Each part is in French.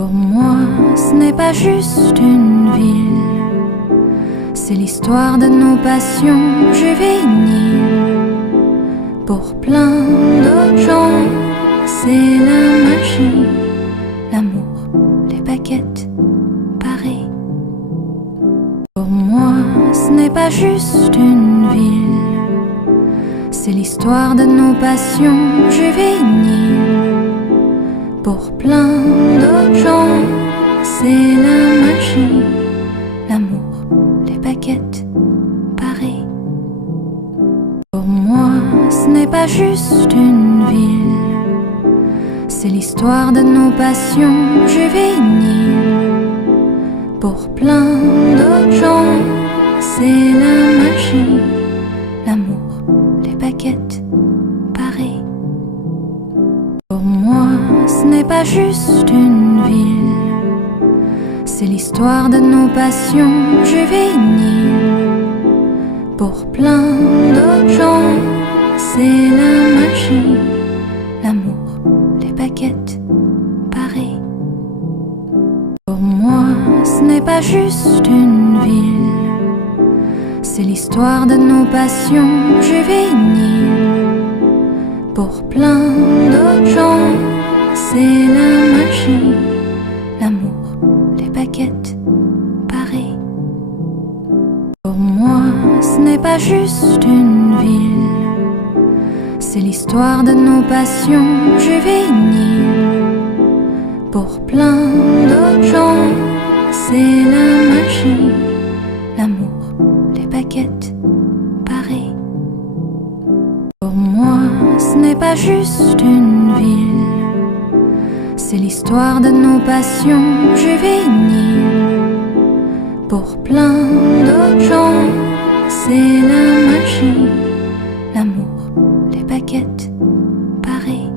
Pour moi, ce n'est pas juste une ville, c'est l'histoire de nos passions juvéniles. Pour plein d'autres gens, c'est la magie, l'amour, les baguettes, Paris. Pour moi, ce n'est pas juste une ville, c'est l'histoire de nos passions juvéniles. Pour plein d'autres gens, c'est la magie, l'amour, les baguettes, Paris. Pour moi, ce n'est pas juste une ville, c'est l'histoire de nos passions juvéniles. Pour plein d'autres gens, c'est la magie, l'amour, les baguettes, Paris. Pour moi, ce n'est pas juste une ville, c'est l'histoire de nos passions juvéniles. Pour plein d'autres gens, c'est la magie, l'amour, les baguettes, Paris. Pour moi, ce n'est pas juste une ville, c'est l'histoire de nos passions juvéniles. Pour plein d'autres gens, c'est la magie, l'amour, les baguettes, Paris. Pour moi, ce n'est pas juste une ville, c'est l'histoire de nos passions juvéniles. Pour plein d'autres gens, c'est la magie, l'amour, les baguettes, Paris. Pour moi, ce n'est pas juste une ville, c'est l'histoire de nos passions juvéniles. Pour plein d'autres gens, c'est la magie, l'amour, les baguettes, Paris.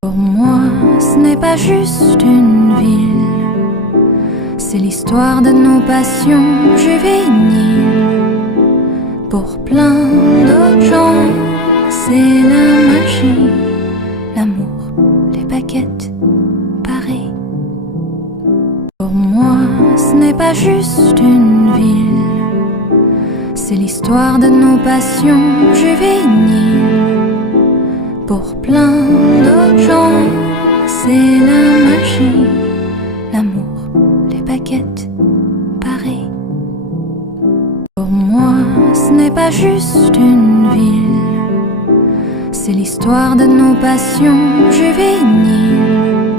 Pour moi, ce n'est pas juste une ville, c'est l'histoire de nos passions juvéniles. Pour plein d'autres gens, c'est la magie, l'amour, les baguettes, Paris. Pour moi, ce n'est pas juste une ville, c'est l'histoire de nos passions juvéniles. Pour plein d'autres gens, c'est la magie, l'amour, les baguettes, Paris. Pour moi, ce n'est pas juste une ville, c'est l'histoire de nos passions juvéniles.